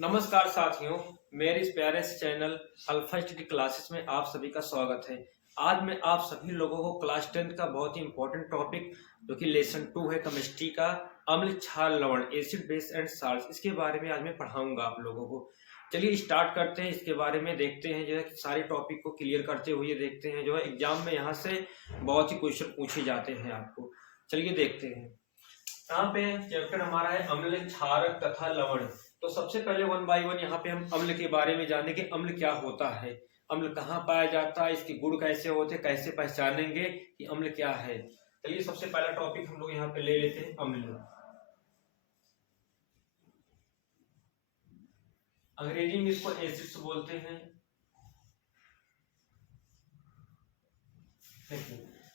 नमस्कार साथियों, मेरे इस प्यारे से चैनल अल्फा स्टडी क्लासेस में आप सभी का स्वागत है। आज मैं आप सभी लोगों को क्लास 10 का बहुत ही इंपॉर्टेंट टॉपिक जो कि लेसन 2 है केमिस्ट्री का, अम्ल क्षार लवण एसिड बेस एंड साल्ट, इसके बारे में आज मैं पढ़ाऊंगा आप लोगों को। चलिए स्टार्ट करते हैं। इसके बारे में देखते हैं, जो है सारे टॉपिक को क्लियर करते हुए देखते हैं। जो है एग्जाम में यहाँ से बहुत ही क्वेश्चन पूछे जाते हैं आपको। चलिए देखते हैं। यहाँ पे चैप्टर हमारा है अम्ल क्षारक तथा लवण। तो सबसे पहले वन बाय वन यहाँ पे हम अम्ल के बारे में जानेंगे कि अम्ल क्या होता है, अम्ल कहाँ पाया जाता है, इसके गुण कैसे होते हैं, कैसे पहचानेंगे कि अम्ल क्या है। चलिए सबसे पहला टॉपिक हम लोग यहाँ पे ले लेते हैं अम्ल। अंग्रेजी में इसको एसिड्स बोलते हैं।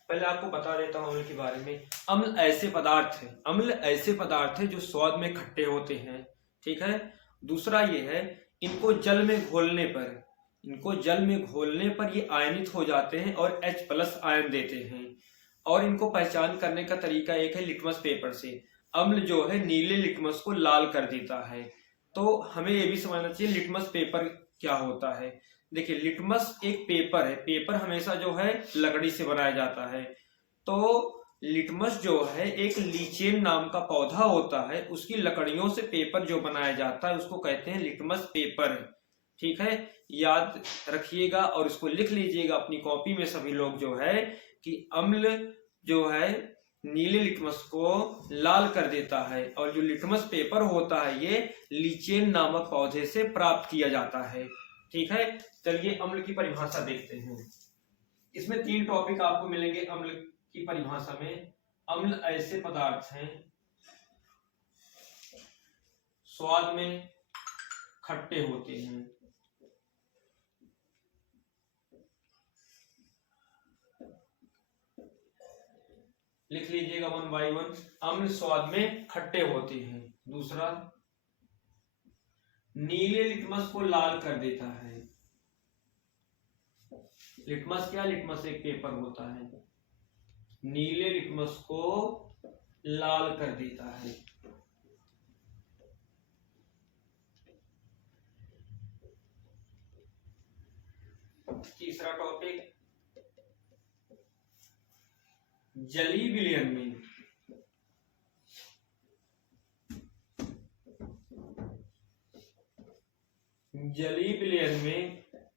पहले आपको बता देता हूँ अम्ल के बारे में। अम्ल ऐसे पदार्थ है जो स्वाद में खट्टे होते हैं, ठीक है। दूसरा ये है, इनको जल में घोलने पर ये आयनित हो जाते हैं और H+ आयन देते हैं। और इनको पहचान करने का तरीका एक है लिटमस पेपर से। अम्ल जो है नीले लिटमस को लाल कर देता है। तो हमें ये भी समझना चाहिए लिटमस पेपर क्या होता है। देखिए, लिटमस एक पेपर है। पेपर हमेशा जो है लकड़ी से बनाया जाता है। तो लिटमस जो है एक लीचेन नाम का पौधा होता है, उसकी लकड़ियों से पेपर जो बनाया जाता है उसको कहते हैं लिटमस पेपर, ठीक है। याद रखिएगा और इसको लिख लीजिएगा अपनी कॉपी में सभी लोग, जो है कि अम्ल जो है नीले लिटमस को लाल कर देता है और जो लिटमस पेपर होता है ये लीचेन नामक पौधे से प्राप्त किया जाता है, ठीक है। चलिए अम्ल की परिभाषा देखते हैं। इसमें 3 टॉपिक आपको मिलेंगे अम्ल की परिभाषा में। अम्ल ऐसे पदार्थ हैं स्वाद में खट्टे होते हैं। लिख लीजिएगा वन बाय वन। अम्ल स्वाद में खट्टे होते हैं। दूसरा, नीले लिटमस को लाल कर देता है। लिटमस क्या? लिटमस एक पेपर होता है, नीले लिटमस को लाल कर देता है। तीसरा टॉपिक, जलीय विलयन में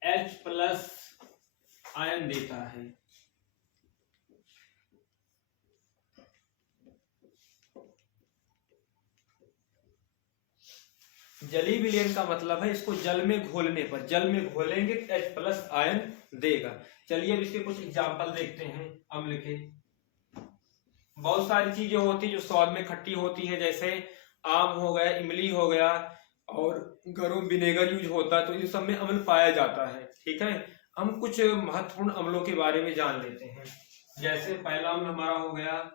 H+ आयन देता है। जलीय विलयन का मतलब है इसको जल में घोलने पर, जल में घोलेंगे तो H+ आयन देगा। चलिए अब इसके कुछ एग्जाम्पल देखते हैं अम्ल के। बहुत सारी चीजें होती है जो स्वाद में खट्टी होती है, जैसे आम हो गया, इमली हो गया, और घरों में विनेगर यूज होता है, तो इन सब में अम्ल पाया जाता है, ठीक है। हम कुछ महत्वपूर्ण अम्लों के बारे में जान लेते हैं। जैसे पहला अम्ल हमारा हो गया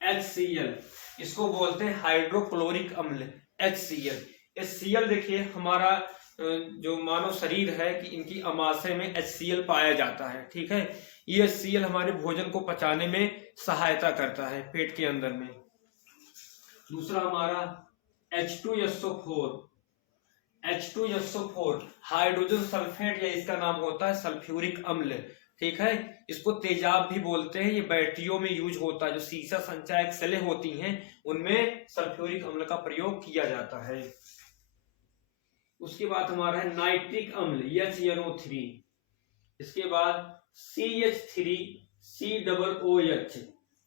HCl, इसको बोलते हैं हाइड्रोक्लोरिक अम्ल, HCl। HCl देखिए हमारा जो मानव शरीर है कि इनकी अमाशय में HCl पाया जाता है, ठीक है। ये HCl हमारे भोजन को पचाने में सहायता करता है पेट के अंदर में। दूसरा हमारा H2SO4, हाइड्रोजन सल्फेट, या इसका नाम होता है सल्फ्यूरिक अम्ल, ठीक है। इसको तेजाब भी बोलते हैं। ये बैटरियों में यूज होता है, जो सीसा संचायक सेलें होती हैं उनमें सल्फ्यूरिक अम्ल का प्रयोग किया जाता है। उसके बाद हमारा है नाइट्रिक अम्ल HNO3। इसके बाद CH3COOH,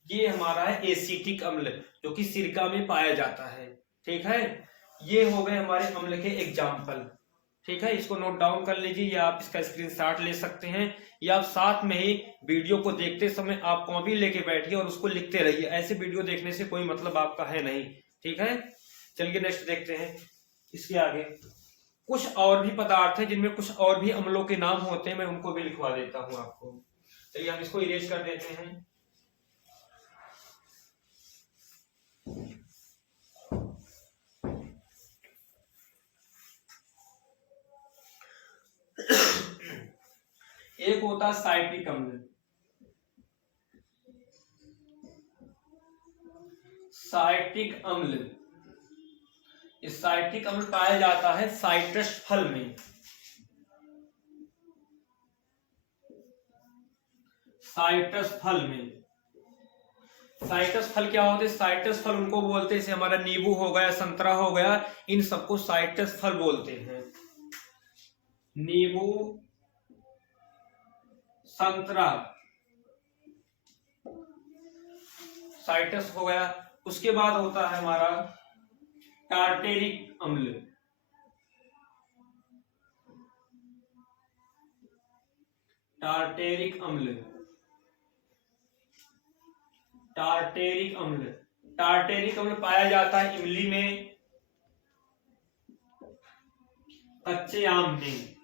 ये हमारा है एसिटिक अम्ल जो कि सिरका में पाया जाता है, ठीक है। ये हो गए हमारे अम्ल के एग्जाम्पल, ठीक है। इसको नोट डाउन कर लीजिए या आप इसका स्क्रीनशॉट ले सकते हैं, या आप साथ में ही वीडियो को देखते समय आप कॉपी लेके बैठिए और उसको लिखते रहिए। ऐसे वीडियो देखने से कोई मतलब आपका है नहीं, ठीक है। चलिए नेक्स्ट देखते हैं। इसके आगे कुछ और भी पदार्थ हैं जिनमें कुछ और भी अम्लों के नाम होते हैं, मैं उनको भी लिखवा देता हूं आपको। चलिए हम इसको इरेज कर देते हैं। एक होता है साइट्रिक अम्ल। साइट्रिक अम्ल साइट्रिक अम्ल पाया जाता है साइट्रस फल में। साइट्रस फल में, साइट्रस फल क्या होते हैं? साइट्रस फल उनको बोलते हैं, जैसे हमारा नींबू हो गया, संतरा हो गया, इन सबको साइट्रस फल बोलते हैं। नींबू, संतरा, साइट्रस हो गया। उसके बाद होता है हमारा टार्टेरिक अम्ल। टार्टेरिक अम्ल, टार्टेरिक अम्ल, टार्टेरिक अम्ल पाया जाता है इमली में, कच्चे आम में।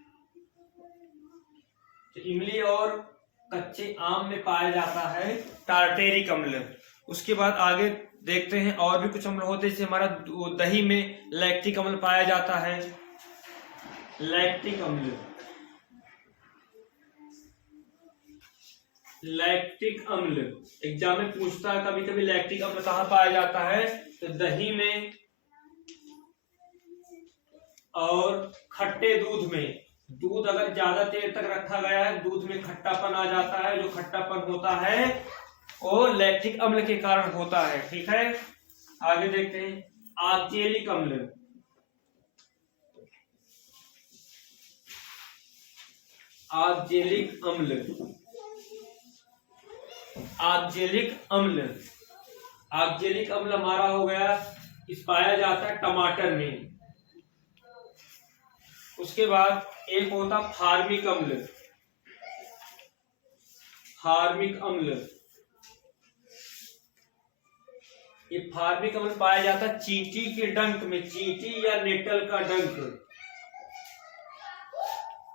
तो इमली और कच्चे आम में पाया जाता है टार्टेरिक अम्ल। उसके बाद आगे देखते हैं और भी कुछ अम्ल होते हैं, जैसे हमारा दही में लैक्टिक अम्ल पाया जाता है। लैक्टिक अम्ल, लैक्टिक अम्ल एग्जाम में पूछता है कभी कभी, लैक्टिक अम्ल कहाँ पाया जाता है? तो दही में और खट्टे दूध में। दूध अगर ज्यादा देर तक रखा गया है, दूध में खट्टापन आ जाता है, जो खट्टापन होता है वो लैक्टिक अम्ल के कारण होता है। ठीक है, आगे देखते हैं ऑक्जेलिक अम्ल। ऑक्जेलिक अम्ल, ऑक्जेलिक अम्ल, ऑक्जेलिक अम्ल हमारा हो गया, इस पाया जाता है टमाटर में। उसके बाद एक होता फार्मिक अम्ल। फार्मिक अम्ल, ये फार्मिक अम्ल पाया जाता है चींटी के डंक में, चींटी या नेटल का डंक,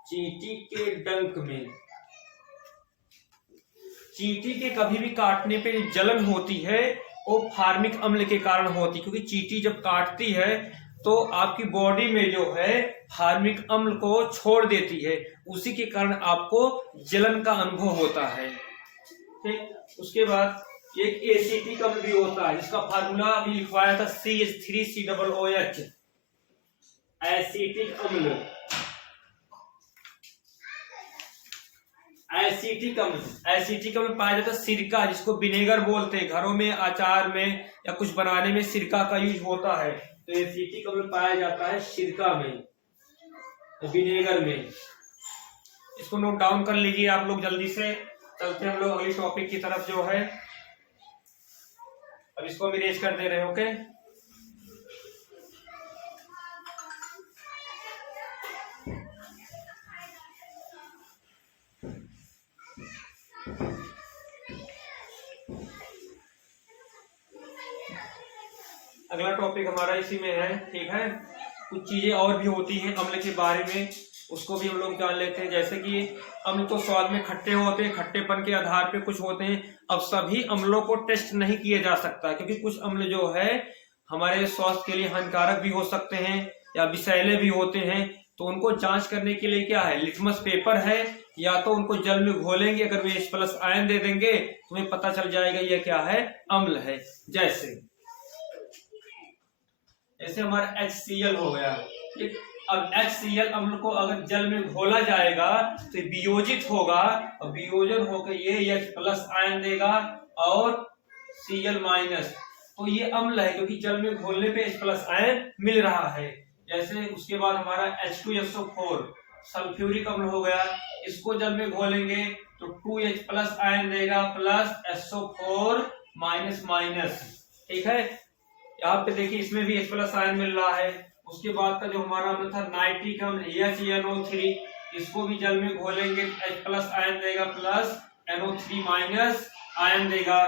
चींटी के डंक में। चींटी के कभी भी काटने पे जलन होती है वो फार्मिक अम्ल के कारण होती है, क्योंकि चींटी जब काटती है तो आपकी बॉडी में जो है फार्मिक अम्ल को छोड़ देती है, उसी के कारण आपको जलन का अनुभव होता है। ठीक, उसके बाद एक एसिटिक अम्ल भी होता है, जिसका फार्मूला अभी लिखवाया था CH3COOH। एसिटिक अम्ल, एसिटिक अम्ल, एसिटिक अम्ल पाया जाता है सिरका, जिसको विनेगर बोलते हैं। घरों में अचार में या कुछ बनाने में सिरका का यूज होता है, तो एसिटिक अम्ल पाया जाता है सिरका में, विनेगर में। इसको नोट डाउन कर लीजिए आप लोग जल्दी से। चलते हैं हम लोग अगली टॉपिक की तरफ जो है, अब इसको भी रेज कर दे रहे हैं। ओके, अगला टॉपिक हमारा इसी में है। ठीक है, कुछ चीजें और भी होती हैं अम्ल के बारे में, उसको भी हम लोग जान लेते हैं। जैसे कि अम्ल तो स्वाद में खट्टे होते हैं, खट्टेपन के आधार पे कुछ होते हैं। अब सभी अम्लों को टेस्ट नहीं किया जा सकता, क्योंकि कुछ अम्ल जो है हमारे स्वास्थ्य के लिए हानिकारक भी हो सकते हैं या विषैले भी होते हैं। तो उनको जांच करने के लिए क्या है, लिटमस पेपर है, या तो उनको जल में घोलेंगे, अगर वे H+ आयन दे देंगे तो हमें पता चल जाएगा ये क्या है, अम्ल है। जैसे हमारा HCl हो गया। अब HCl अम्ल को अगर जल में घोला जाएगा तो वियोजित होगा, और वियोजन होकर ये H+ आयन देगा और Cl-, तो ये अम्ल है, क्योंकि जल में घोलने पे H+ आयन मिल रहा है। जैसे उसके बाद हमारा H2SO4 सल्फ्यूरिक अम्ल हो गया, इसको जल में घोलेंगे तो 2H+ आयन देगा प्लस SO4-। ठीक है, यहाँ पे देखिए इसमें भी H+ आयन मिल रहा है। उसके बाद का जो हमारा अम्ल था नाइट्रिक अम्ल HNO3, इसको भी जल में घोलेंगे H+ आयन देगा प्लस NO3- आयन देगा।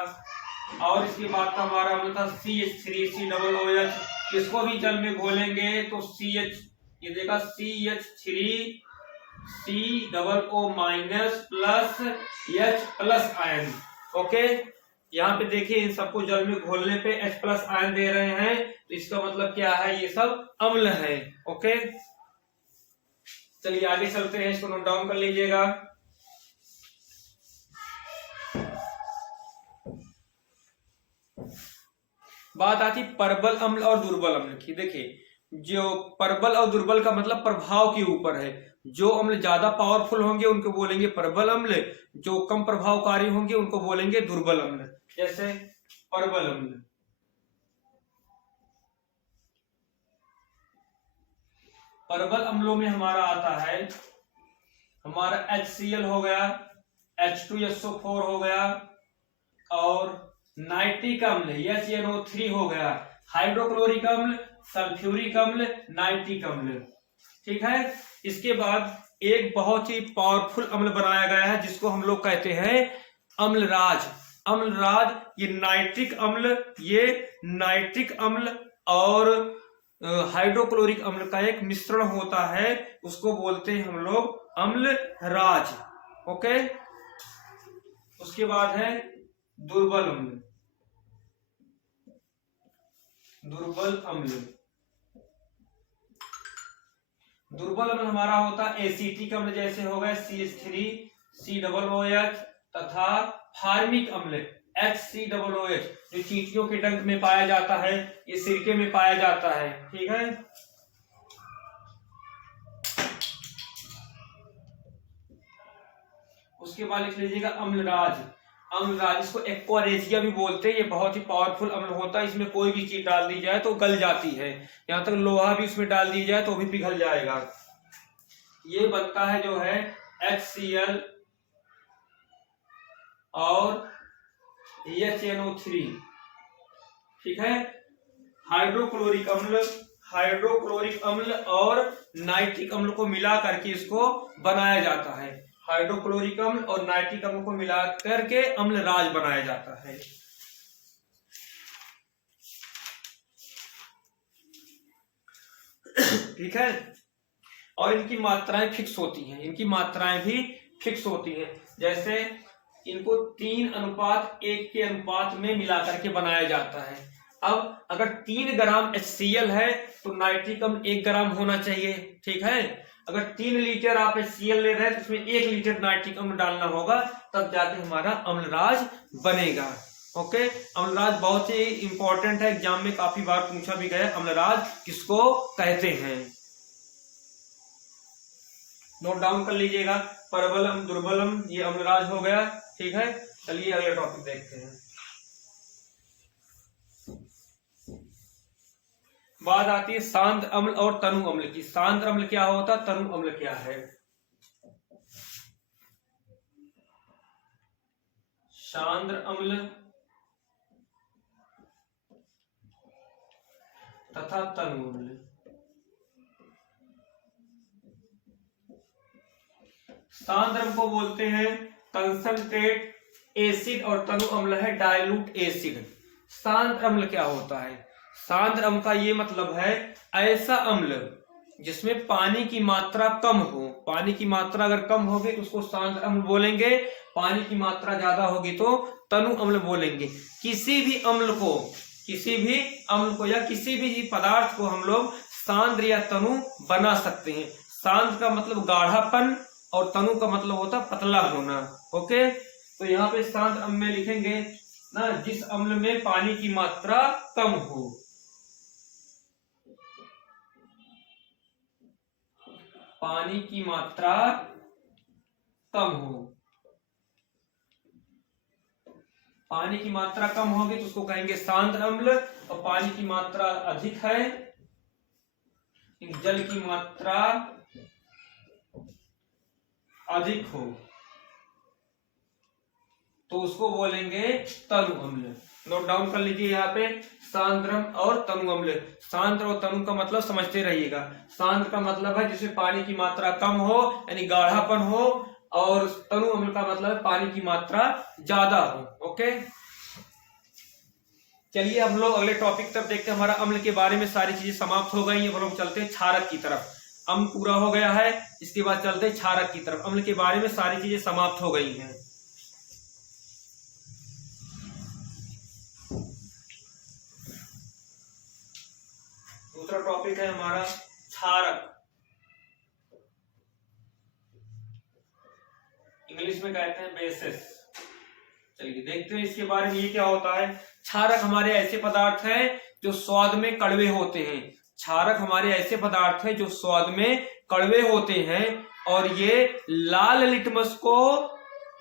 और इसके बाद का हमारा अम्ल था CH3COOH, इसको भी जल में घोलेंगे तो CH ये देगा CH3COO- plus H+ ion. Okay, यहाँ पे देखिए इन सबको जल में घोलने पे H+ आयन दे रहे हैं, तो इसका मतलब क्या है, ये सब अम्ल है। ओके, चलिए आगे चलते हैं, इसको नोट डाउन कर लीजिएगा। बात आती प्रबल अम्ल और दुर्बल अम्ल की। देखिए जो प्रबल और दुर्बल का मतलब प्रभाव के ऊपर है। जो अम्ल ज्यादा पावरफुल होंगे उनको बोलेंगे प्रबल अम्ल, जो कम प्रभावकारी होंगे उनको बोलेंगे दुर्बल अम्ल। जैसे प्रबल अम्ल, प्रबल अम्लों में हमारा आता है हमारा HCl हो गया, H2SO4 हो गया, और नाइट्रिक अम्ल HNO3 हो गया, हाइड्रोक्लोरिक अम्ल, सल्फ्यूरिक अम्ल, नाइट्रिक अम्ल। ठीक है। इसके बाद एक बहुत ही पावरफुल अम्ल बनाया गया है जिसको हम लोग कहते हैं अम्लराज। अम्लराज ये नाइट्रिक अम्ल और हाइड्रोक्लोरिक अम्ल का एक मिश्रण होता है, उसको बोलते हैं हम लोग अम्लराज। ओके। उसके बाद है दुर्बल अम्ल। दुर्बल अम्ल, दुर्बल अम्ल हमारा होता है एसिटिक अम्ल, जैसे हो गए CH3COOH, तथा फार्मिक अम्ल HCOOH जो चींटियों के डंक में पाया जाता है, ये सिरके में पाया जाता है। ठीक है। उसके बाद लिख लीजिएगा अम्लराज। अम्लराज, इसको एक्वारेजिया भी बोलते हैं। ये बहुत ही पावरफुल अम्ल होता है, इसमें कोई भी चीज डाल दी जाए तो गल जाती है, यहां तक लोहा भी इसमें डाल दी जाए तो भी पिघल जाएगा। ये बनता है जो है HCl और HNO3। ठीक है। हाइड्रोक्लोरिक अम्ल और नाइट्रिक अम्ल को मिला करके इसको बनाया जाता है। हाइड्रोक्लोरिक अम्ल और नाइट्रिक अम्ल को मिला करके अम्लराज बनाया जाता है। ठीक है। और इनकी मात्राएं फिक्स होती हैं, इनकी मात्राएं भी फिक्स होती हैं। जैसे इनको 3:1 के अनुपात में मिला करके बनाया जाता है। अब अगर 3 ग्राम HCl है तो नाइट्रिक अम्ल 1 ग्राम होना चाहिए। ठीक है। अगर 3 लीटर आप HCl ले रहे हैं तो उसमें 1 लीटर नाइट्रिक अम्ल डालना होगा, तब जाके हमारा अम्लराज बनेगा। ओके। अम्लराज बहुत ही इंपॉर्टेंट है, एग्जाम में काफी बार पूछा भी गया अम्लराज किसको कहते हैं। नोट डाउन कर लीजिएगा। प्रबलम, दुर्बलम, ये अम्लराज हो गया। ठीक है। चलिए अगले टॉपिक देखते हैं। बात आती है सांद्र अम्ल और तनु अम्ल की। सांद्र अम्ल क्या होता है, तनु अम्ल क्या है। सांद्र अम्ल तथा तनु अम्ल। सांद्र अम्ल को बोलते हैं कंसंट्रेट एसिड और तनु अम्ल है डाइल्यूट एसिड। सांद्र अम्ल क्या होता है, सांद्र अम्ल का ये मतलब है ऐसा अम्ल जिसमें पानी की मात्रा कम हो। पानी की मात्रा अगर कम होगी तो उसको सांद्र अम्ल बोलेंगे, पानी की मात्रा ज्यादा होगी तो तनु अम्ल बोलेंगे। किसी भी अम्ल को या किसी भी पदार्थ को हम लोग सांद्र या तनु बना सकते हैं। सांद्र का मतलब गाढ़ापन और तनु का मतलब होता पतला होना। ओके। तो यहाँ पे सांद्र अम्ल में लिखेंगे ना, जिस अम्ल में पानी की मात्रा कम हो। पानी की मात्रा कम हो, पानी की मात्रा कम होगी तो उसको कहेंगे सांद्र अम्ल। और पानी की मात्रा अधिक है, जल की मात्रा अधिक हो तो उसको बोलेंगे तनु अम्ल। नोट डाउन कर लीजिए यहाँ पे सांद्रम और तनु अम्ल। सांद्र और तनु का मतलब समझते रहिएगा। सांद्र का मतलब है जिसमें पानी की मात्रा कम हो यानी गाढ़ापन हो, और तनु अम्ल का मतलब है पानी की मात्रा ज्यादा हो। ओके। चलिए हम लोग अगले टॉपिक तक देखते हैं। हमारा अम्ल के बारे में सारी चीजें समाप्त हो गई हैं। हम लोग चलते हैं क्षारक की तरफ। अम्ल पूरा हो गया है, इसके बाद चलते हैं क्षारक की तरफ। अम्ल के बारे में सारी चीजें समाप्त हो गई हैं। दूसरा टॉपिक है हमारा क्षारक, इंग्लिश में कहते हैं बेसिस। चलिए देखते हैं इसके बारे में ये क्या होता है। क्षारक हमारे ऐसे पदार्थ हैं जो स्वाद में कड़वे होते हैं। क्षारक हमारे ऐसे पदार्थ हैं जो स्वाद में कड़वे होते हैं और ये लाल लिटमस को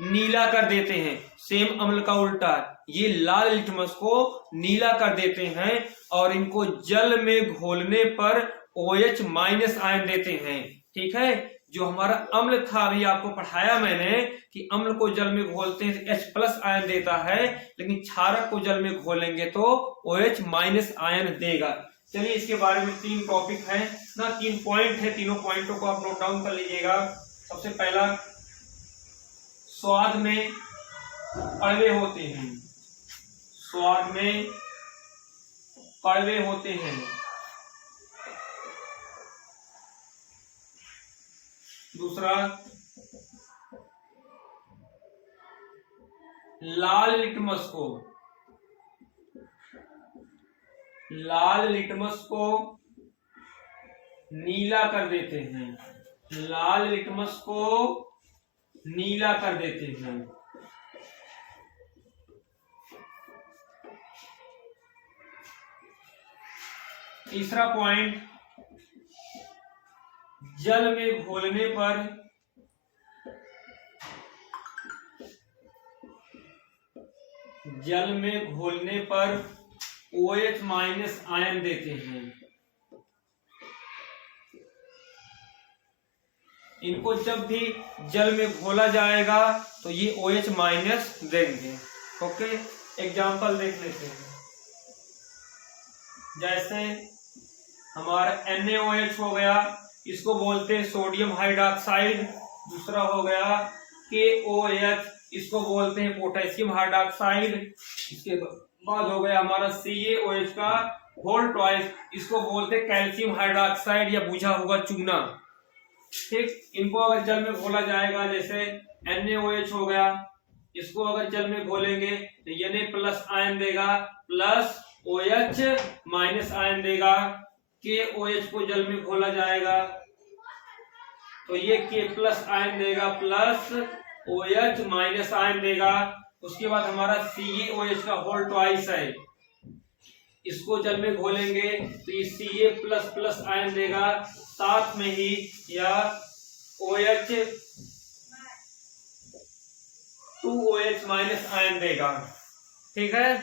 नीला कर देते हैं। सेम अम्ल का उल्टा, ये लाल लिटमस को नीला कर देते हैं और इनको जल में घोलने पर OH माइनस आयन देते हैं। ठीक है, जो हमारा अम्ल था अभी आपको पढ़ाया मैंने कि अम्ल को जल में घोलते हैं तो H प्लस आयन देता है, लेकिन क्षारक को जल में घोलेंगे तो OH माइनस आयन देगा। चलिए इसके बारे में 3 टॉपिक है ना, 3 पॉइंट है, तीनों पॉइंटों को आप नोट डाउन कर लीजिएगा। सबसे पहला, स्वाद में कड़वे होते हैं, स्वाद में कड़वे होते हैं। दूसरा, लाल लिटमस को नीला कर देते हैं, लाल लिटमस को नीला कर देते हैं। तीसरा पॉइंट, जल में घोलने पर OH माइनस आयन देते हैं। इनको जब भी जल में घोला जाएगा तो ये OH माइनस देंगे। ओके, एग्जाम्पल देख लेते हैं। जैसे हमारा NaOH हो गया, इसको बोलते हैं सोडियम हाइड्रोक्साइड। दूसरा हो गया KOH, इसको बोलते हैं पोटेशियम हाइड्रोक्साइड। इसके बाद हो गया हमारा CaOH का होल ट्वाइस, इसको बोलते हैं कैल्शियम हाइड्रोक्साइड या बुझा हुआ चूना। ठीक, इनको अगर जल में घोला जाएगा, जैसे NaOH हो गया, इसको अगर जल में घोलेंगे तो Na प्लस आयन देगा, प्लस OH माइनस आयन देगा। KOH को जल में घोला जाएगा तो ये K प्लस आयन देगा, प्लस OH माइनस आयन देगा। उसके बाद हमारा CaOH का होल ट्वाइस है, इसको जल में घोलेंगे तो ये Ca प्लस प्लस आयन देगा, साथ में ही या OH 2OH माइनस आयन देगा। ठीक है,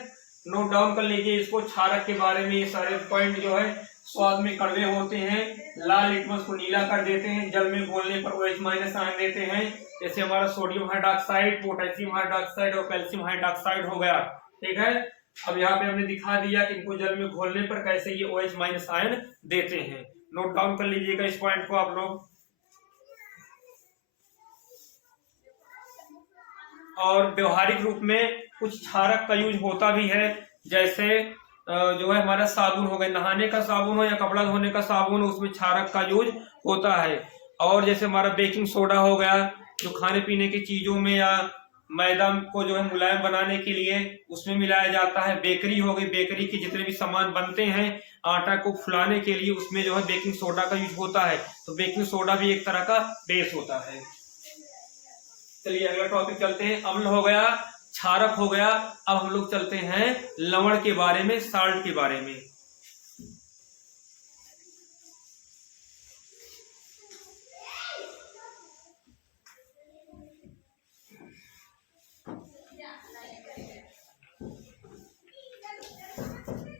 नोट डाउन कर लीजिए इसको। क्षारक के बारे में ये सारे पॉइंट जो है, स्वाद में कड़वे होते हैं, लाल लिटमस को नीला कर देते हैं, जल में घोलने पर OH माइनस आयन देते हैं। जैसे हमारा सोडियम हाइड्रोक्साइड, पोटेशियम हाइड्रोक्साइड और कैल्शियम हाइड्रोक्साइड हो गया। ठीक है, अब यहाँ पे हमने दिखा दिया कि इनको जल में घोलने पर कैसे ये OH माइनस आयन देते हैं। नोट डाउन कर लीजिएगा इस पॉइंट को आप लोग। और व्यवहारिक रूप में कुछ क्षारक का यूज होता भी है, जैसे जो है हमारा साबुन हो गया, नहाने का साबुन हो या कपड़ा धोने का साबुन, उसमें क्षारक का यूज होता है। और जैसे हमारा बेकिंग सोडा हो गया, जो खाने पीने की चीजों में या मैदा को जो है मुलायम बनाने के लिए उसमें मिलाया जाता है। बेकरी हो गई, बेकरी के जितने भी सामान बनते हैं आटा को फुलाने के लिए, उसमें जो है बेकिंग सोडा का यूज होता है। तो बेकिंग सोडा भी एक तरह का बेस होता है। चलिए अगला टॉपिक चलते हैं। अम्ल हो गया, क्षारक हो गया, अब हम लोग चलते हैं लवण के बारे में, साल्ट के बारे में।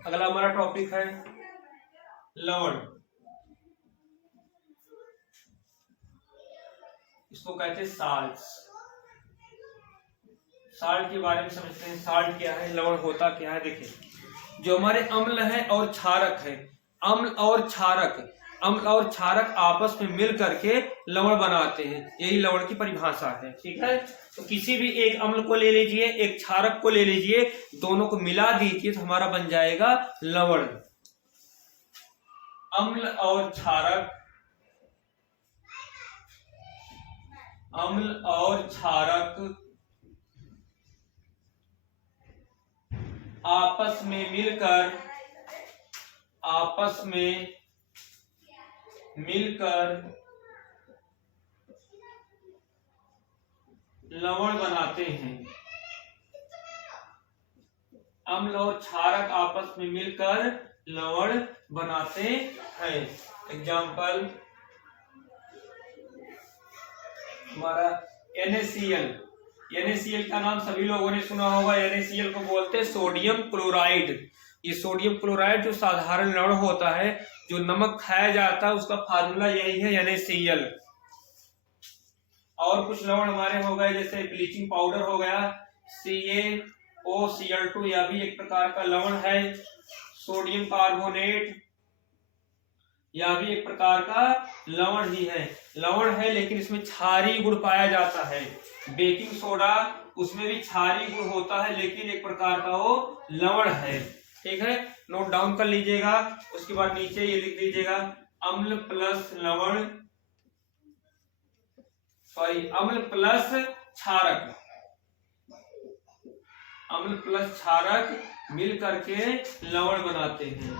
अगला हमारा टॉपिक है लवण। इसको कहते हैं साल्ट। साल्ट के बारे में समझते हैं। साल्ट क्या है, लवण होता क्या है। देखिए, जो हमारे अम्ल है और क्षारक है, अम्ल और क्षारक आपस में मिल करके लवण बनाते हैं, यही लवण की परिभाषा है। ठीक है, तो किसी भी एक अम्ल को ले लीजिए, एक क्षारक को ले लीजिए, दोनों को मिला दीजिए तो हमारा बन जाएगा लवण। अम्ल और क्षारक, अम्ल और क्षारक आपस में मिलकर लवण बनाते हैं। अम्ल और क्षारक आपस में मिलकर लवण बनाते हैं। एग्जाम्पल हमारा NaCl। NaCl का नाम सभी लोगों ने सुना होगा। NaCl को बोलते हैं सोडियम क्लोराइड। ये सोडियम क्लोराइड जो साधारण लवण होता है, जो नमक खाया जाता है, उसका फार्मूला यही है NaCl। और कुछ लवण हमारे हो गए, जैसे ब्लीचिंग पाउडर हो गया, CaOCl2, यह भी एक प्रकार का लवण है। सोडियम कार्बोनेट, यह भी एक प्रकार का लवण ही है। लवण है लेकिन इसमें क्षारीय गुण पाया जाता है। बेकिंग सोडा, उसमें भी क्षारीय गुण होता है लेकिन एक प्रकार का वो लवण है। ठीक है, नोट डाउन कर लीजिएगा। उसके बाद नीचे ये लिख दीजिएगा अम्ल प्लस लवण, सॉरी अम्ल प्लस क्षारक। अम्ल प्लस क्षारक मिल करके लवण बनाते हैं,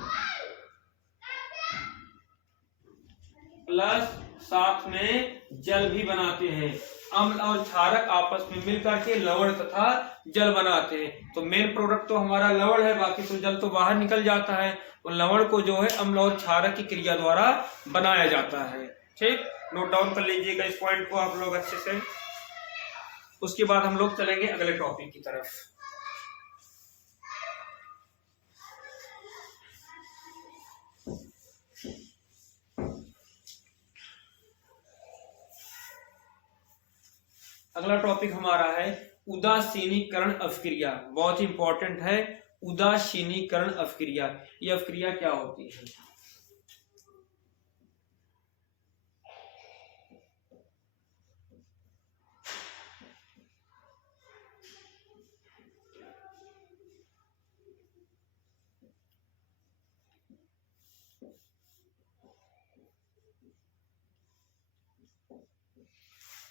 प्लस साथ में जल भी बनाते हैं। अम्ल और क्षारक आपस में मिलकर के लवण तथा जल बनाते हैं। तो मेन प्रोडक्ट तो हमारा लवण है, बाकी तो जल तो बाहर निकल जाता है। तो लवण को जो है अम्ल और क्षारक की क्रिया द्वारा बनाया जाता है। ठीक, नोट डाउन कर लीजिएगा इस पॉइंट को आप लोग अच्छे से। उसके बाद हम लोग चलेंगे अगले टॉपिक की तरफ। अगला टॉपिक हमारा है उदासीनीकरण अवक्रिया। बहुत ही इंपॉर्टेंट है उदासीनीकरण अवक्रिया। ये अवक्रिया क्या होती है?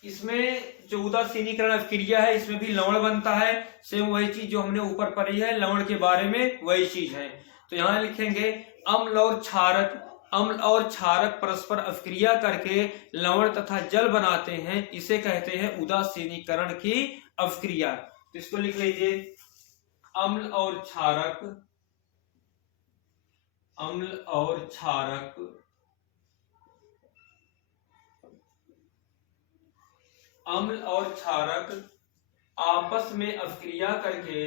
इसमें जो उदासीनीकरण अवक्रिया है, इसमें भी लवण बनता है। सेम वही चीज जो हमने ऊपर पढ़ी है लवण के बारे में, वही चीज है। तो यहाँ लिखेंगे अम्ल और क्षारक, अम्ल और क्षारक परस्पर अवक्रिया करके लवण तथा जल बनाते हैं। इसे कहते हैं उदासीनीकरण की अवक्रिया। तो इसको लिख लीजिए अम्ल और क्षारक, अम्ल और क्षारक अम्ल और क्षारक आपस में अवक्रिया करके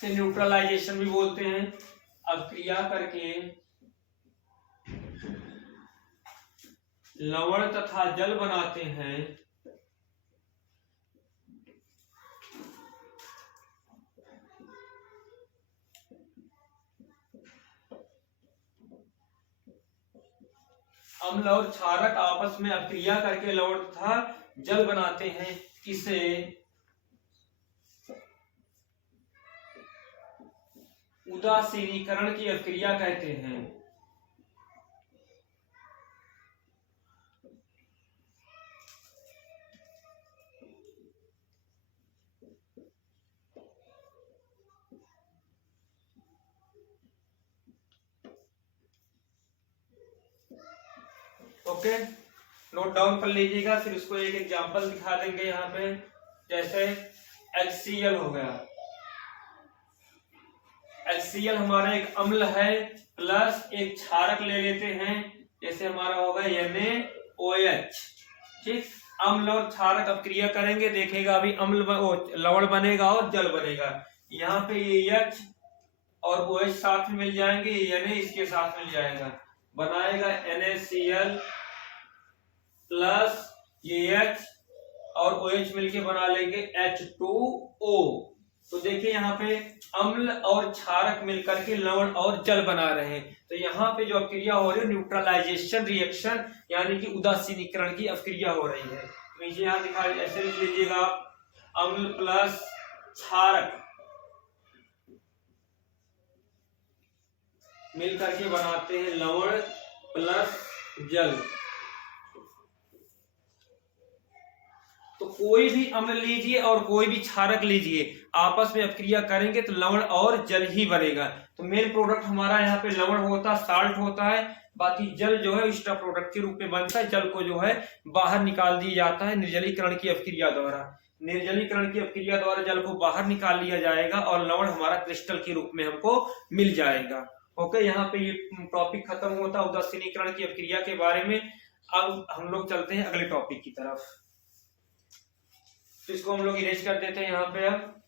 से न्यूट्रलाइजेशन भी बोलते हैं। अवक्रिया करके लवण तथा जल बनाते हैं। अम्ल और क्षारक आपस में अवक्रिया करके लवण तथा जल बनाते हैं। इसे उदासीनीकरण की अवक्रिया कहते हैं। ओके, नोट डाउन कर लीजिएगा। फिर उसको एक एग्जांपल दिखा देंगे यहाँ पे। जैसे HCl हो गया। HCl हमारा एक अम्ल है, प्लस एक क्षारक ले लेते हैं। जैसे हमारा होगा NaOH। ठीक, अम्ल और क्षारक अवक्रिया करेंगे, देखेगा अभी लवण बनेगा और जल बनेगा। यहाँ पे ये H और OH साथ में मिल जाएंगे, Na इसके साथ मिल जाएगा, बनाएगा NaCl प्लस ये H और OH मिलके बना लेंगे H2O। तो देखिए यहाँ पे अम्ल और क्षारक मिलकर के लवण और जल बना रहे हैं। तो यहाँ पे जो अवक्रिया हो रही है न्यूट्रलाइजेशन रिएक्शन, यानी कि उदासीनीकरण की अवक्रिया हो रही है। तो नीचे यहाँ दिखा ऐसे लिख लीजिएगा अम्ल प्लस क्षारक मिलकर के बनाते हैं लवण प्लस जल। तो कोई भी अम्ल लीजिए और कोई भी क्षारक लीजिए, आपस में अवक्रिया करेंगे तो लवण और जल ही बनेगा। तो मेन प्रोडक्ट हमारा यहाँ पे लवण होता है, साल्ट होता है, बाकी जल जो है एक्स्ट्रा प्रोडक्ट के रूप में बनता है। जल को जो है बाहर निकाल दिया जाता है निर्जलीकरण की अपक्रिया द्वारा। निर्जलीकरण की अपक्रिया द्वारा जल को बाहर निकाल लिया जाएगा और लवण हमारा क्रिस्टल के रूप में हमको मिल जाएगा। ओके, यहाँ पे ये टॉपिक खत्म होता है उदासीनीकरण की अपक्रिया के बारे में। अब हम लोग चलते हैं अगले टॉपिक की तरफ। तो इसको हम लोग इरेज कर देते हैं यहाँ पे।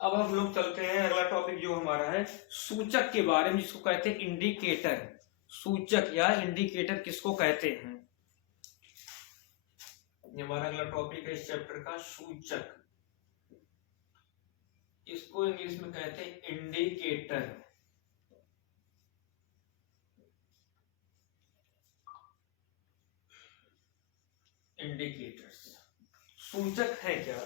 अब हम लोग चलते हैं अगला टॉपिक जो हमारा है सूचक के बारे में, जिसको कहते हैं इंडिकेटर। सूचक या इंडिकेटर किसको कहते हैं, ये हमारा अगला टॉपिक है इस चैप्टर का, सूचक। इसको इंग्लिश में कहते हैं इंडिकेटर। इंडिकेटर्स सूचक है क्या?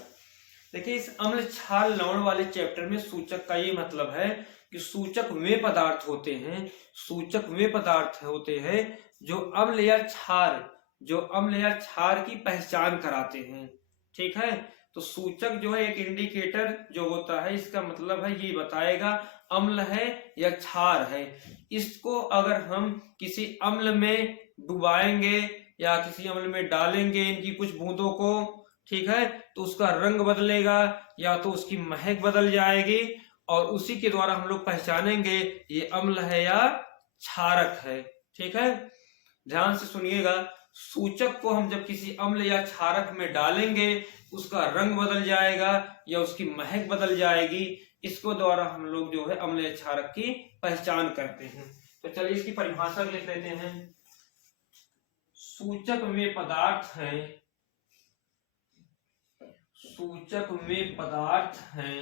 देखिए, इस अम्ल क्षार लवण वाले चैप्टर में सूचक का ये मतलब है कि सूचक वे पदार्थ होते हैं, सूचक वे पदार्थ होते हैं जो अम्ल या क्षार की पहचान कराते हैं। ठीक है, तो सूचक जो है एक इंडिकेटर जो होता है, इसका मतलब है ये बताएगा अम्ल है या क्षार है। इसको अगर हम किसी अम्ल में डुबाएंगे या किसी अम्ल में डालेंगे इनकी कुछ बूंदों को, ठीक है, तो उसका रंग बदलेगा या तो उसकी महक बदल जाएगी और उसी के द्वारा हम लोग पहचानेंगे ये अम्ल है या क्षारक है। ठीक है, ध्यान से सुनिएगा, सूचक को हम जब किसी अम्ल या क्षारक में डालेंगे उसका रंग बदल जाएगा या उसकी महक बदल जाएगी। इसको द्वारा हम लोग जो है अम्ल या क्षारक की पहचान करते हैं। तो चलिए इसकी परिभाषा लिख लेते हैं। सूचक वे पदार्थ हैं, सूचक में पदार्थ हैं,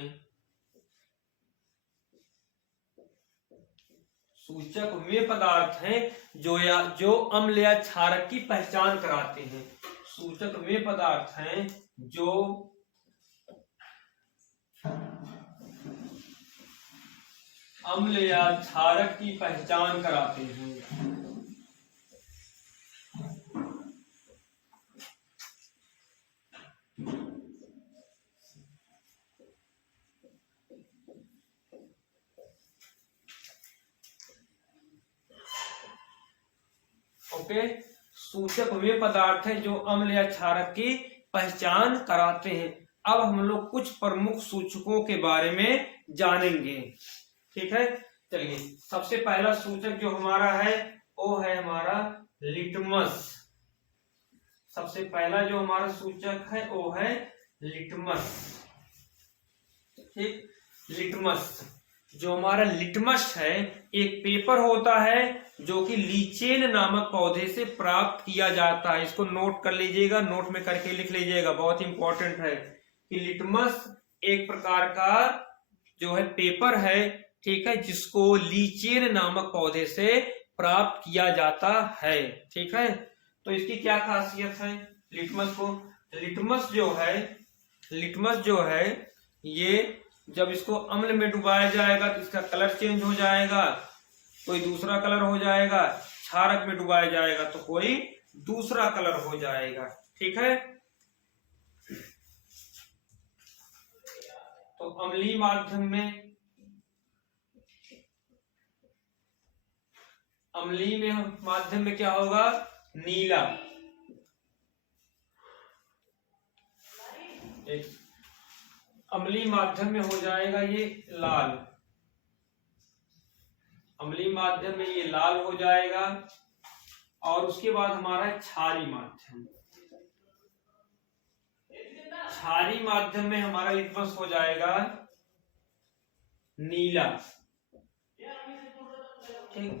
सूचक में पदार्थ हैं जो अम्ल या क्षारक की पहचान कराते हैं। सूचक में पदार्थ हैं जो अम्ल या क्षारक की पहचान कराते हैं। ओके, सूचक वे पदार्थ है जो अम्ल या क्षारक की पहचान कराते हैं। अब हम लोग कुछ प्रमुख सूचकों के बारे में जानेंगे। ठीक है, चलिए सबसे पहला सूचक जो हमारा है वो है हमारा लिटमस। सबसे पहला जो हमारा सूचक है वो है लिटमस। ठीक, लिटमस जो हमारा लिटमस है एक पेपर होता है जो कि लीचेन नामक पौधे से प्राप्त किया जाता है। इसको नोट कर लीजिएगा, नोट में करके लिख लीजिएगा, बहुत इंपॉर्टेंट है कि लिटमस एक प्रकार का जो है पेपर है, ठीक है, जिसको लीचेन नामक पौधे से प्राप्त किया जाता है। ठीक है, तो इसकी क्या खासियत है लिटमस को? लिटमस जो है ये जब इसको अम्ल में डुबाया जाएगा तो इसका कलर चेंज हो जाएगा, कोई दूसरा कलर हो जाएगा। क्षारक में डुबाया जाएगा तो कोई दूसरा कलर हो जाएगा। ठीक है, तो अम्लीय माध्यम में क्या होगा? नीला। अम्लीय माध्यम में हो जाएगा ये लाल। अम्लीय माध्यम में ये लाल हो जाएगा। और उसके बाद हमारा क्षारीय माध्यम। क्षारीय माध्यम में हमारा लिटमस हो जाएगा नीला। ठीक,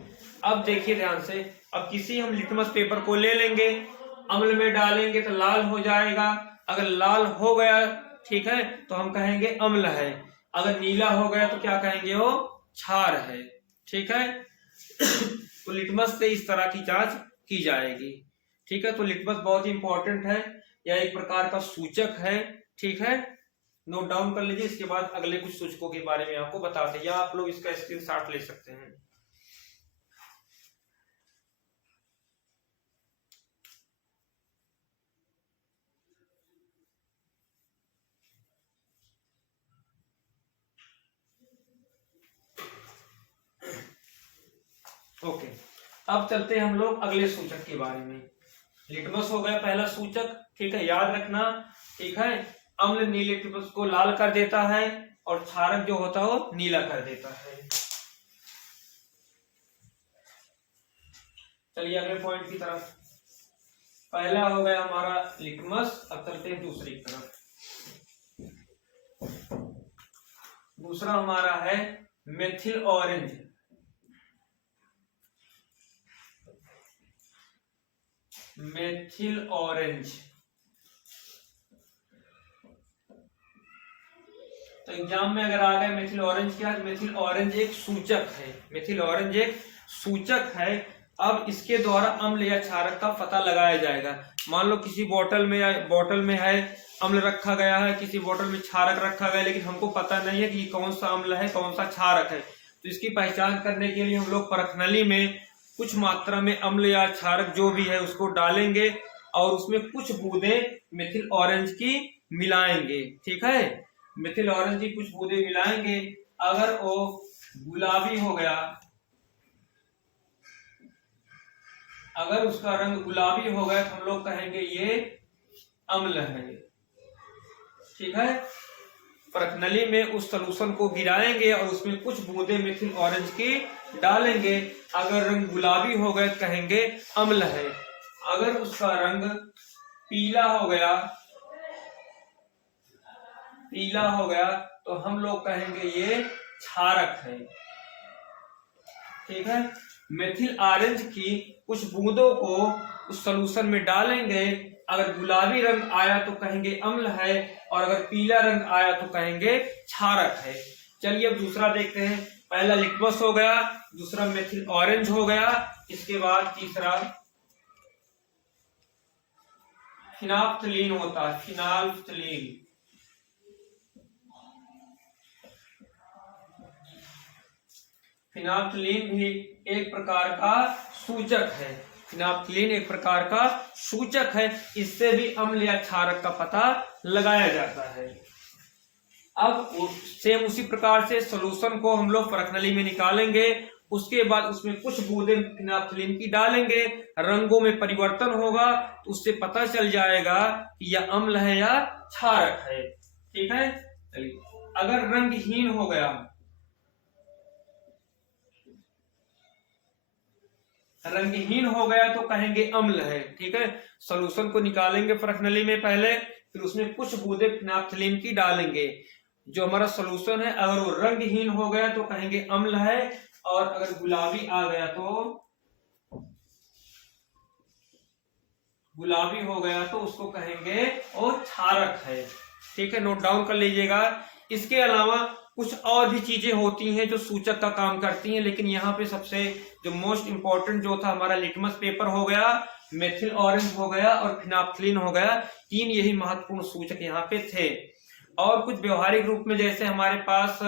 अब देखिए ध्यान से, अब किसी हम लिटमस पेपर को ले लेंगे, अम्ल में डालेंगे तो लाल हो जाएगा। अगर लाल हो गया, ठीक है, तो हम कहेंगे अम्ल है। अगर नीला हो गया तो क्या कहेंगे? वो क्षार है। ठीक है, तो लिटमस से इस तरह की जांच की जाएगी। ठीक है, तो लिटमस बहुत ही इंपॉर्टेंट है, यह एक प्रकार का सूचक है। ठीक है, नोट डाउन कर लीजिए। इसके बाद अगले कुछ सूचकों के बारे में आपको बताते हैं, या आप लोग इसका स्क्रीनशॉट ले सकते हैं। ओके, अब चलते हैं हम लोग अगले सूचक के बारे में। लिटमस हो गया पहला सूचक, ठीक है, याद रखना। ठीक है, अम्ल नीले लिटमस को लाल कर देता है और क्षारक जो होता है वो नीला कर देता है। चलिए अगले पॉइंट की तरफ। पहला हो गया हमारा लिटमस, अब चलते हैं दूसरी तरफ। दूसरा हमारा है मेथिल ऑरेंज। मेथिल ऑरेंज, तो एग्जाम में अगर आ गया मेथिल ऑरेंज क्या है, मेथिल ऑरेंज एक सूचक है। मेथिल ऑरेंज एक सूचक है। अब इसके द्वारा अम्ल या क्षारक का पता लगाया जाएगा। मान लो किसी बोतल में है अम्ल रखा गया है, किसी बोतल में क्षारक रखा गया है, लेकिन हमको पता नहीं है कि कौन सा अम्ल है कौन सा क्षारक है। तो इसकी पहचान करने के लिए हम लोग परखनली में कुछ मात्रा में अम्ल या क्षारक जो भी है उसको डालेंगे और उसमें कुछ बूंदे मेथिल ऑरेंज की मिलाएंगे। ठीक है, मेथिल ऑरेंज की कुछ बूंदे मिलाएंगे। अगर वो गुलाबी हो गया, अगर उसका रंग गुलाबी हो गया तो हम लोग कहेंगे ये अम्ल है। ठीक है, परखनली में उस सलूशन को गिराएंगे और उसमें कुछ बूंदे मेथिल ऑरेंज की डालेंगे। अगर रंग गुलाबी हो गया कहेंगे अम्ल है। अगर उसका रंग पीला हो गया तो हम लोग कहेंगे ये क्षारक है। ठीक है, मेथिल ऑरेंज की कुछ बूंदों को उस सॉल्यूशन में डालेंगे। अगर गुलाबी रंग आया तो कहेंगे अम्ल है और अगर पीला रंग आया तो कहेंगे क्षारक है। चलिए अब दूसरा देखते हैं। पहला लिटमस हो गया, दूसरा मेथिल ऑरेंज हो गया, इसके बाद तीसरा फिनाफ्थलीन होता है। फिनाल्फ्थलीन, फिनाफ्थलीन भी एक प्रकार का सूचक है। फिनाफ्थलीन एक प्रकार का सूचक है, इससे भी अम्ल या क्षारक का पता लगाया जाता है। अब सेम उसी प्रकार से सॉल्यूशन को हम लोग परखनली में निकालेंगे। उसके बाद उसमें कुछ बूंदे फिनाफ्थलीन की डालेंगे, रंगों में परिवर्तन होगा तो उससे पता चल जाएगा कि यह अम्ल है या क्षारक है। ठीक है, चलिए अगर रंगहीन हो गया, रंगहीन हो गया तो कहेंगे अम्ल है। ठीक है, सॉल्यूशन को निकालेंगे परखनली में पहले, फिर उसमें कुछ बूंदे फिनाफ्थलीन की डालेंगे। जो हमारा सॉल्यूशन है अगर वो रंगहीन हो गया तो कहेंगे अम्ल है, और अगर गुलाबी आ गया तो उसको कहेंगे और क्षारक है। ठीक है, नोट डाउन कर लीजिएगा। इसके अलावा कुछ और भी चीजें होती हैं जो सूचक का काम करती हैं, लेकिन यहाँ पे सबसे जो मोस्ट इंपॉर्टेंट जो था हमारा लिटमस पेपर हो गया, मेथिल ऑरेंज हो गया और फिनाफ्थलीन हो गया। तीन यही महत्वपूर्ण सूचक यहाँ पे थे। और कुछ व्यवहारिक रूप में जैसे हमारे पास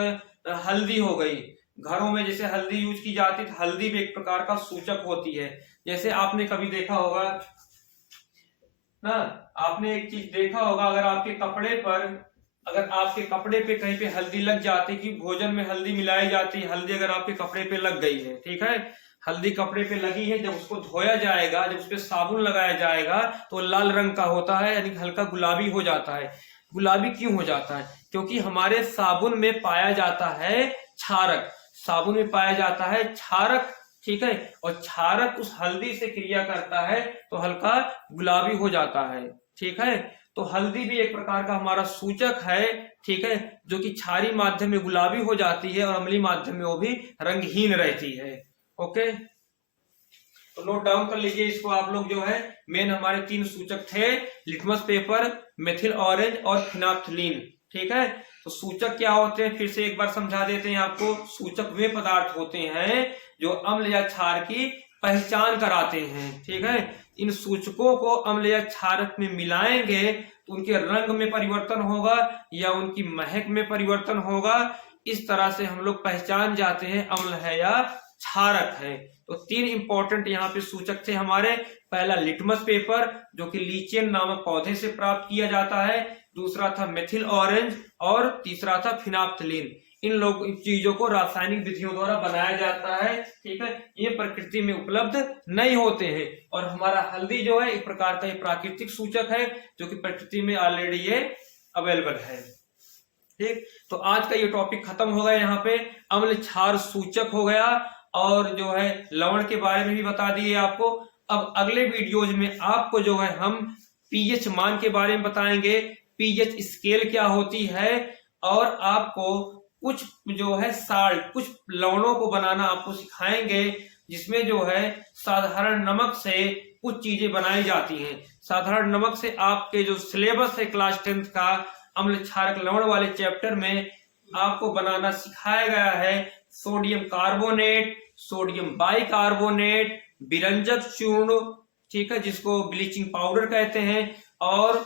हल्दी हो गई, घरों में जैसे हल्दी यूज की जाती है, हल्दी भी एक प्रकार का सूचक होती है। जैसे आपने कभी देखा होगा ना, आपने एक चीज देखा होगा, अगर आपके कपड़े पे कहीं पे हल्दी लग जाती, कि भोजन में हल्दी मिलाई जाती है, हल्दी अगर आपके कपड़े पे लग गई है, ठीक है, हल्दी कपड़े पे लगी है, जब उसको धोया जाएगा, जब उस पर साबुन लगाया जाएगा तो लाल रंग का होता है, यानी हल्का गुलाबी हो जाता है। गुलाबी क्यों हो जाता है? क्योंकि हमारे साबुन में पाया जाता है क्षारक, साबुन में पाया जाता है क्षारक। ठीक है, और क्षारक उस हल्दी से क्रिया करता है तो हल्का गुलाबी हो जाता है। ठीक है, तो हल्दी भी एक प्रकार का हमारा सूचक है। ठीक है, जो कि क्षारीय माध्यम में गुलाबी हो जाती है और अम्लीय माध्यम में वो भी रंगहीन रहती है। ओके, तो नोट डाउन कर लीजिए इसको आप लोग। जो है मेन हमारे तीन सूचक थे, लिटमस पेपर, मेथिल ऑरेंज और फिनाफ्थलीन। ठीक है, तो सूचक क्या होते हैं फिर से एक बार समझा देते हैं आपको। सूचक वे पदार्थ होते हैं जो अम्ल या क्षार की पहचान कराते हैं। ठीक है, इन सूचकों को अम्ल या क्षारक में मिलाएंगे तो उनके रंग में परिवर्तन होगा या उनकी महक में परिवर्तन होगा। इस तरह से हम लोग पहचान जाते हैं अम्ल है या क्षारक है। तो 3 इंपॉर्टेंट यहाँ पे सूचक थे हमारे। पहला लिटमस पेपर जो कि लीचियन नामक पौधे से प्राप्त किया जाता है, दूसरा था मेथिल ऑरेंज और तीसरा था फिनाप्थलीन। इन चीजों को रासायनिक विधियों द्वारा बनाया जाता है, ठीक है। ये प्रकृति में उपलब्ध नहीं होते हैं। और हमारा हल्दी जो है एक प्रकार का ये प्राकृतिक सूचक है जो कि प्रकृति में ऑलरेडी ये अवेलेबल है, ठीक। तो आज का ये टॉपिक खत्म हो गया। यहाँ पे अम्ल क्षार सूचक हो गया और जो है लवण के बारे में भी बता दिए आपको। अब अगले वीडियोज में आपको जो है हम पीएच मान के बारे में बताएंगे, पीएच स्केल क्या होती है, और आपको कुछ जो है साल्ट, कुछ लवणों को बनाना आपको सिखाएंगे जिसमें जो है साधारण नमक से कुछ चीजें बनाई जाती हैं। साधारण नमक से आपके जो सिलेबस है क्लास 10th का अम्ल क्षारक लवण वाले चैप्टर में आपको बनाना सिखाया गया है सोडियम कार्बोनेट, सोडियम बाइकार्बोनेट, विरंजक चूर्ण, ठीक है, जिसको ब्लीचिंग पाउडर कहते हैं। और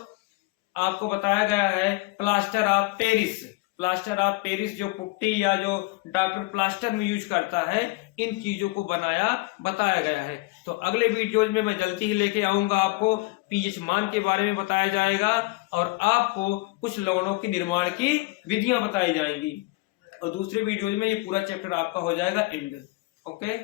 आपको बताया गया है plaster of Paris. Plaster of Paris जो पुट्टी या जो डॉक्टर प्लास्टर में यूज करता है, इन चीजों को बताया गया है। तो अगले वीडियोज में मैं जल्दी ही लेके आऊंगा, आपको पीएच मान के बारे में बताया जाएगा और आपको कुछ लवणों के निर्माण की विधियां बताई जाएंगी। और दूसरे वीडियोज में ये पूरा चैप्टर आपका हो जाएगा एंड। ओके।